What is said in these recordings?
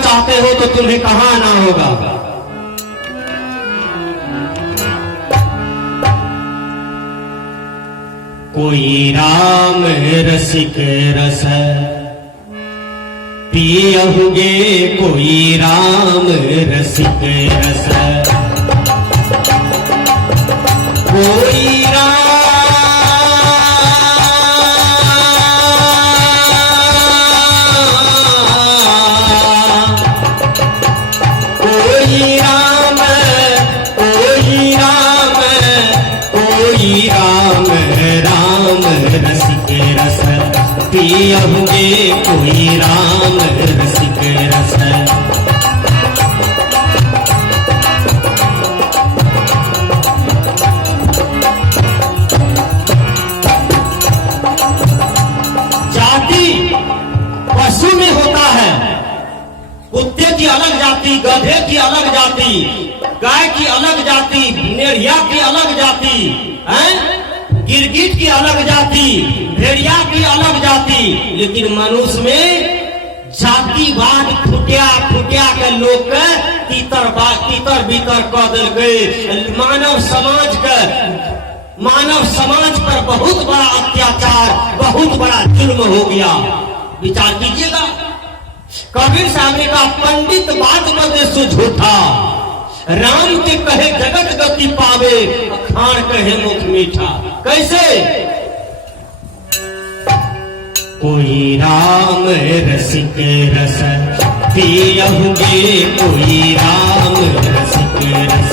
चाहते हो तो तुम्हें कहां आना होगा। कोई राम रसिक रस पियहुगे, कोई राम रसिक रस, कोई पियहुगे, कोई राम रसिक रस। जाति पशु में होता है, कुत्ते की अलग जाति, गधे की अलग जाति, गाय की अलग जाति, भेड़िया की अलग जाति, गिरगिट की अलग जाति, भेड़िया की अलग जाति। लेकिन मनुष्य में जातिवाद फुटिया फुटिया के लोग के तीतर बीतर कह दिल गए। मानव समाज पर बहुत बड़ा अत्याचार, बहुत बड़ा जुल्म हो गया। विचार कीजिएगा, कबीर साहब ने कहा पंडित बात बदे सो झूठा, राम के कहे जगत गति पावे, खान कहे मुख मीठा। कैसे? कोई राम रसिक रस पियहुगे, कोई राम रसिक रस,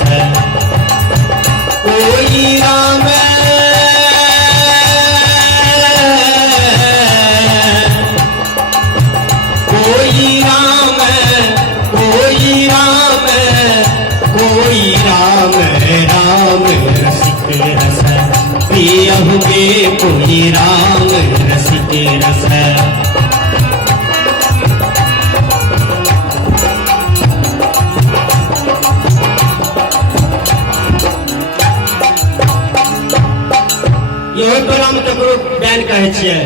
कोई राम, कोई राम, कोई राम, कोई राम, राम रसिक रस पियहुगे, कोई राम रसिक रस। यहो तो हम ककरो बैन कहे छियै,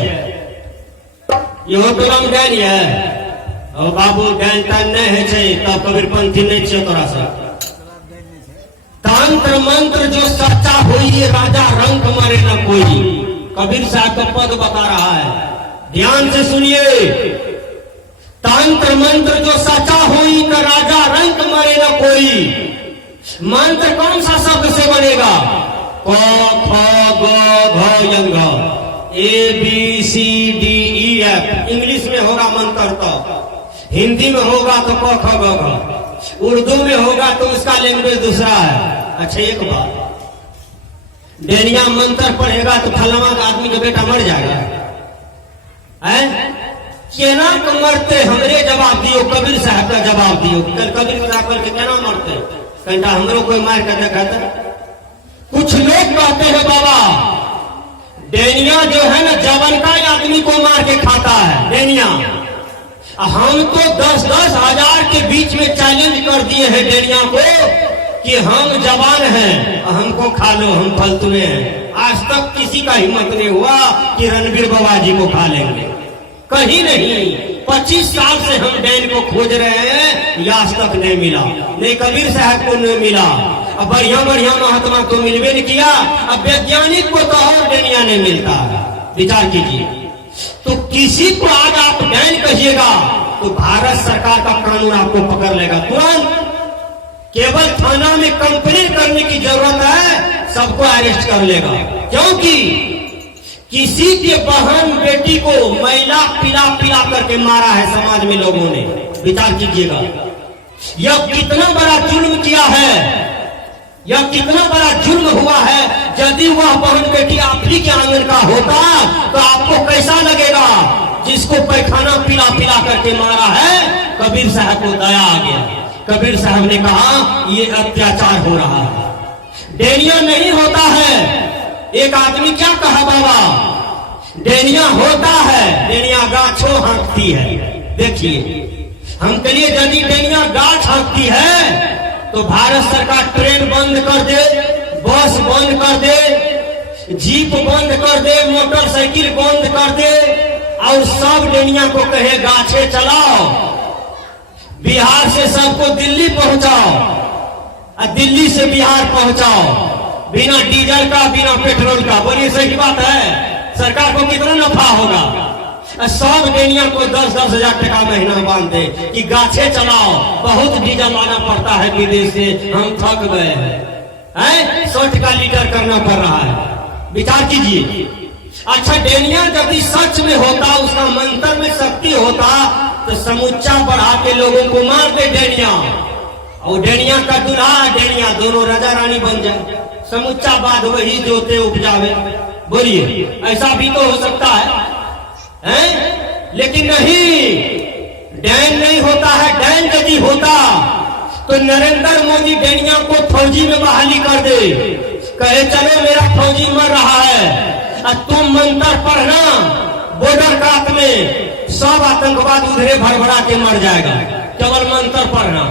यहो तो हम बैन ये ओ बाबू बैन तन नहीं है छै, तब कबीरपंथी नहीं छियै तोरा से। तंत्र मंत्र जो सच्चा होई, राजा रंग मरे न कोई। कबीर साहब का पद बता रहा है, ध्यान से सुनिए। तंत्र मंत्र जो सच्चा होई, तो राजा रंग मरे न कोई। मंत्र कौन सा शब्द से बनेगा? क ख ग घ यंग, ABCDEF। इंग्लिश में होगा मंत्र तो, हिंदी में होगा तो क ख ग घ, उर्दू में होगा तो उसका लैंग्वेज दूसरा है। अच्छा एक बात, डेनिया मंत्र पढ़ेगा तो फलवा का आदमी का बेटा मर जाएगा, केना को मरते? हमरे जवाब दियो, कबीर साहब का जवाब दियो। कल कबीर साहब के केना मरते? कहता हमरो कोई मार कर देखा। कुछ लोग कहते हैं बाबा डेनिया जो है ना जवन का आदमी को मार के खाता है डेनिया। हम तो 10-10 हजार के बीच में चैलेंज कर दिए हैं डेनिया को कि हम जवान हैं, हमको खा लो, हम फलतुए हैं। आज तक किसी का हिम्मत नहीं हुआ कि रणबीर बाबा जी को खा लेंगे, कहीं नहीं। 25 साल से हम डैन को खोज रहे हैं, आज तक नहीं मिला, नहीं कबीर साहब को नहीं मिला। अब बढ़िया बढ़िया महात्मा को मिलवे नहीं किया, अब वैज्ञानिक को तो और डेनिया नहीं मिलता। विचार कीजिए, तो किसी को आज आप डैन कहिएगा तो भारत सरकार का कानून आपको पकड़ लेगा तुरंत। केवल थाना में कंप्लेन करने की जरूरत है, सबको अरेस्ट कर लेगा। क्योंकि किसी के बहन बेटी को मैला पिला पिला करके मारा है समाज में लोगों ने। विचार कीजिएगा, यह कितना बड़ा जुल्म किया है, यह कितना बड़ा जुल्म हुआ है। यदि वह बहन बेटी आप ही के आंगन का होता तो आपको कैसा लगेगा? जिसको पैखाना पिला पिला करके मारा है, कबीर साहब को दया आ गया। कबीर साहब ने कहा ये अत्याचार हो रहा है, डेनिया नहीं होता है। एक आदमी क्या कहा बाबा, डेनिया होता है, डेनिया गाछों हाँकती है। देखिए हम कहिए यदि डेनिया गाछ हाँकती है तो भारत सरकार ट्रेन बंद कर दे, बस बंद कर दे, जीप बंद कर दे, मोटरसाइकिल बंद कर दे और सब डेनिया को कहे गाछे चलाओ। बिहार से सबको दिल्ली पहुंचाओ और दिल्ली से बिहार पहुंचाओ, बिना डीजल का, बिना पेट्रोल का। बोलिए सही बात है? सरकार को कितना नफा होगा? सब डेनिया को 10-10 हजार टका महीना बांधते कि गाछे चलाओ, बहुत डीजल लाना पड़ता है विदेश से, हम थक गए हैं। 100 टका लीटर करना पड़ रहा है। विचार कीजिए। अच्छा, डेनिया यदि सच में होता, उसका मंत्र में शक्ति होता, तो समुच्चा बढ़ा के लोगों को मार दे डेनिया, और डेनिया का दूल्हा डेनिया दोनों राजा रानी बन जाए, समुच्चा बाद वही जोते उपजावे। बोलिए, ऐसा भी तो हो सकता है? लेकिन नहीं, डैन नहीं होता है। डैन यदि होता तो नरेंद्र मोदी डेनिया को फौजी में बहाली कर दे, कहे चलो मेरा फौजी मर रहा है और तुम मंत्र पढ़ना, बॉर्डर काट में सब आतंकवाद उधरे भरभरा के मर जाएगा, केवल मंत्र पढ़ना।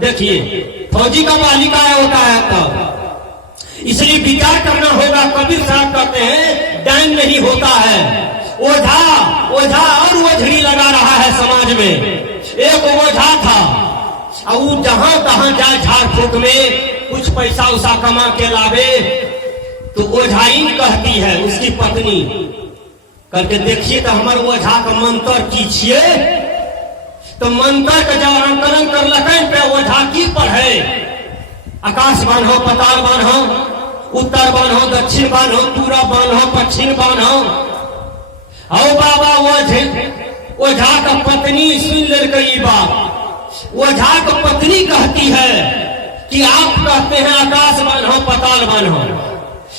देखिए, फौजी का बहाली का होता है तब। इसलिए विचार करना होगा। कबीर साहब कहते हैं डैन नहीं होता है, ओझा और ओझड़ी लगा रहा है समाज में। एक ओझा था और जहां तहां जाए झाड़ फूक में कुछ पैसा उसा कमा के लावे, तो ओझाइन कहती है उसकी पत्नी करके, देखिए तो हमारे ओझा का मंत्र की छिए। तो मंत्र का जब अंकलन कर लगे पे ओझा की पढ़े, आकाश बान्हो, पताल बान्हो, उत्तर बान्हो, दक्षिण बान्हो, पूरा बान्हो, पश्चिम बान्हो। आओ बाबा, ओझा का पत्नी सुन ले गई बात। ओझा का पत्नी कहती है कि आप कहते हैं आकाश बान्हो, पताल बान्हो,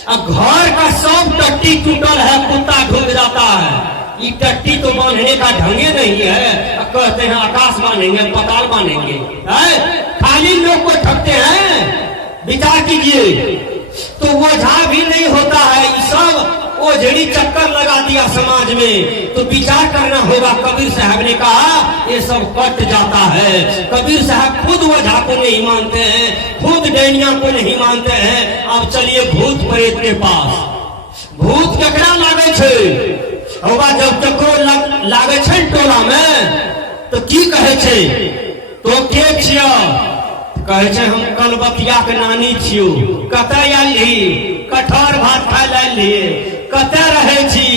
अब घर का सब टट्टी टूटल है, कुत्ता ढूंढ जाता है, ये टट्टी तो बांधने का ढंगे नहीं है, अब कहते हैं आकाश बांधेंगे, पताल बांधेंगे। खाली लोग को ठगते हैं। विचार कीजिए। तो ओझा भी नहीं होता है, ये सब ओझड़ी चक्कर लगा दिया समाज में। तो विचार करना होगा। कबीर साहब ने कहा ये सब कट जाता है। कबीर साहब खुद ओझा को नहीं मानते हैं, खुद डैनिया को नहीं मानते हैं। अब चलिए भूत प्रेत के पास। भूत केकरा लागे छे? जब केकरो लागे छे टोला में तो की कहे छे? तो के छियो? कहे छे हम कलबतिया के नानी छियो। कतय आली? कठोर भात खाय लालिए। कतय रहे छी?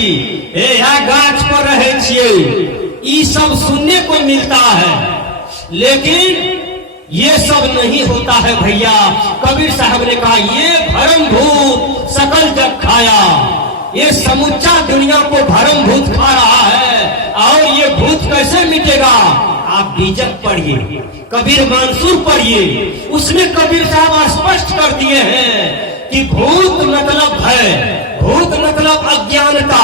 गाछ पर रहे छिए। ये सब सुनने को मिलता है, लेकिन ये सब नहीं होता है भैया। कबीर साहब ने कहा ये भरम भूत सकल जग खाया, ये समुच्चा दुनिया को भरम भूत खा रहा है। और ये भूत कैसे मिटेगा? आप बीजक पढ़िए, कबीर मंसूर पढ़िए, उसमें कबीर साहब स्पष्ट कर दिए हैं कि भूत मतलब भय, भूत मतलब अज्ञानता,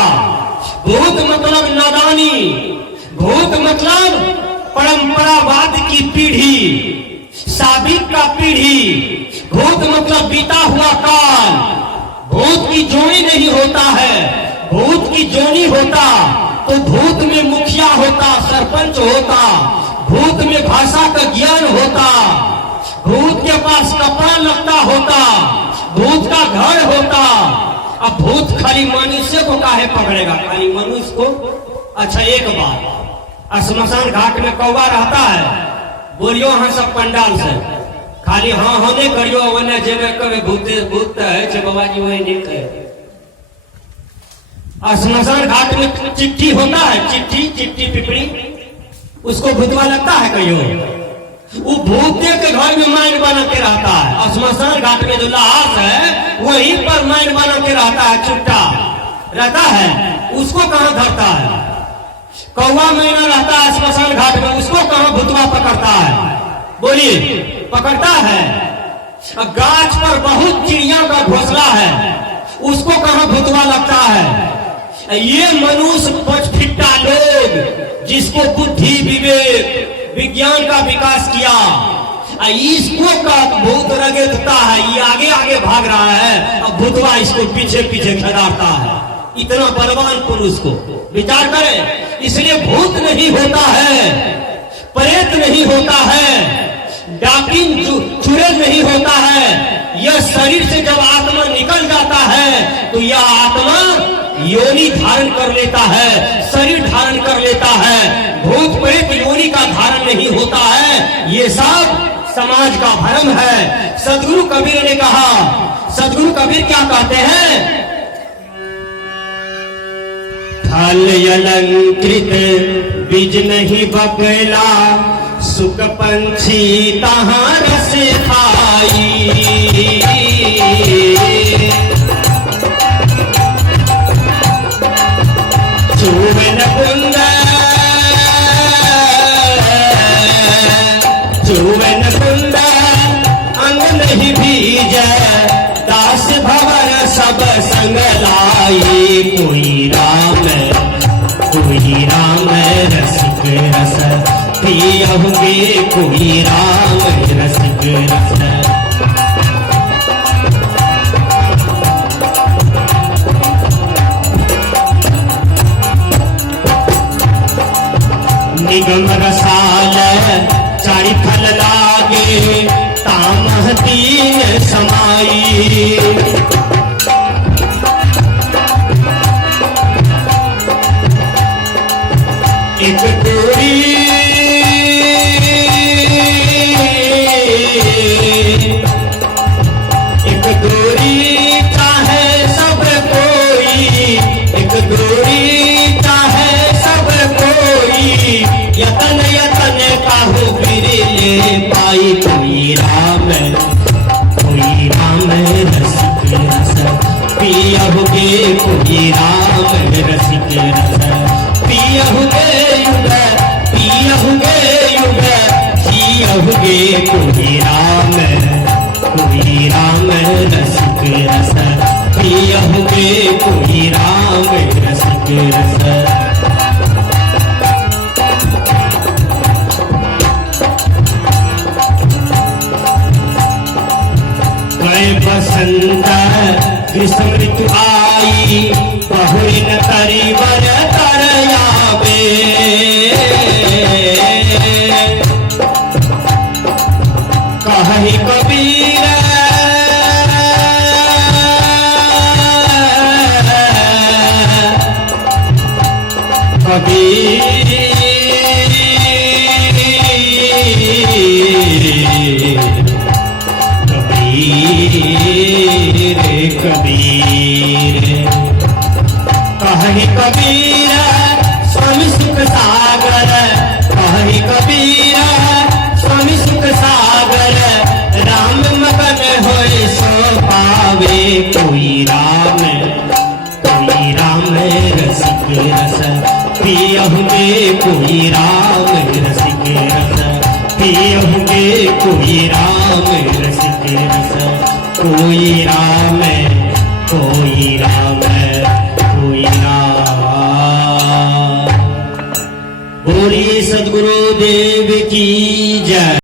भूत मतलब नादानी, भूत मतलब परंपरावाद की पीढ़ी, साबिक का पीढ़ी, भूत मतलब बीता हुआ काल। भूत की जोड़ी नहीं होता है। भूत की जोड़ी होता तो भूत में मुखिया होता, सरपंच होता, भूत में भाषा का ज्ञान होता, भूत के पास कपड़ा लगता होता, भूत का घर होता। अब भूत खाली मनुष्य को काहे पकड़ेगा? खाली मनुष्य को? अच्छा, एक बात, श्मशान घाट में कौवा रहता है, बोलियो हाँ सब पंडाल से, खाली हाँ होने करियो, वने जेबे कभी भूत है बाबा जी वही नहीं कहे। श्मशान घाट में चिट्ठी होता है, चिट्ठी पिपड़ी, उसको भूतवा लगता है कहियो? वो भूत के घर में माइन बना के रहता है, और श्मशान घाट में जो लाश है वहीं पर माइन बना के रहता है, छुट्टा रहता है, उसको कहाँ धरता है? कौवा मैना रहता है श्मशान घाट में, उसको कहाँ भूतवा पकड़ता है? बोलिए, पकड़ता है? गाछ पर बहुत चिड़िया का घोंसला है, उसको कहाँ भूतवा लगता है? ये मनुष्य पचफिट्टा लोग जिसको बुद्धि विवेक विज्ञान का विकास किया, इसको का भूत रगेदता है, ये आगे आगे भाग रहा है, अब भूतवा इसको पीछे पीछे खदारता है। इतना बलवान पुरुष को विचार करें। इसलिए भूत नहीं होता है, प्रेत नहीं होता है, डाकिन चुड़ैल नहीं होता है। यह शरीर से जब आत्मा निकल जाता है तो यह आत्मा योनि धारण कर लेता है, शरीर धारण कर लेता है। भूत प्रेत योनि का धारण नहीं होता है, ये सब समाज का भ्रम है। सदगुरु कबीर ने कहा, सदगुरु कबीर क्या कहते हैं? फल अलंकृत बीज नहीं बकला, सुख पंछी तहां रस खाई। चूवन कुंद अंग नहीं भीज, दास भवर सब संग लाई। कोई राम रसिक रस पियहुगे, कोई राम रसिक रस। निगम रसाल चारि फल लागे, तामह दीन समाई। एक डोरी चाहे सब कोई, एक डोरी चाहे सब कोई। यतन यतन काहू बिरले पाई। कोई राम रसिक रस पियहुगे, कोई राम रसिक रस पियहुगे। युग जियहुगे, कोई राम रसिक रस पियहुगे, कोई राम रसिक रस। बसंत ग्रीष्म ऋतु आई, बहुरिन तरिवर तरयावे। कहि कबीर कबीर कहि कबीर स्वामी सुख सागर। कहि कबीर स्वामी सुख सागर, राम मगन होए सो पावे। कोई राम रसिक रस पियहुगे, कोई राम रसिक रस पियहुगे, कोई राम रसिक रस। कोई राम कोई राम। बोलिए सद्गुरु देव की जय।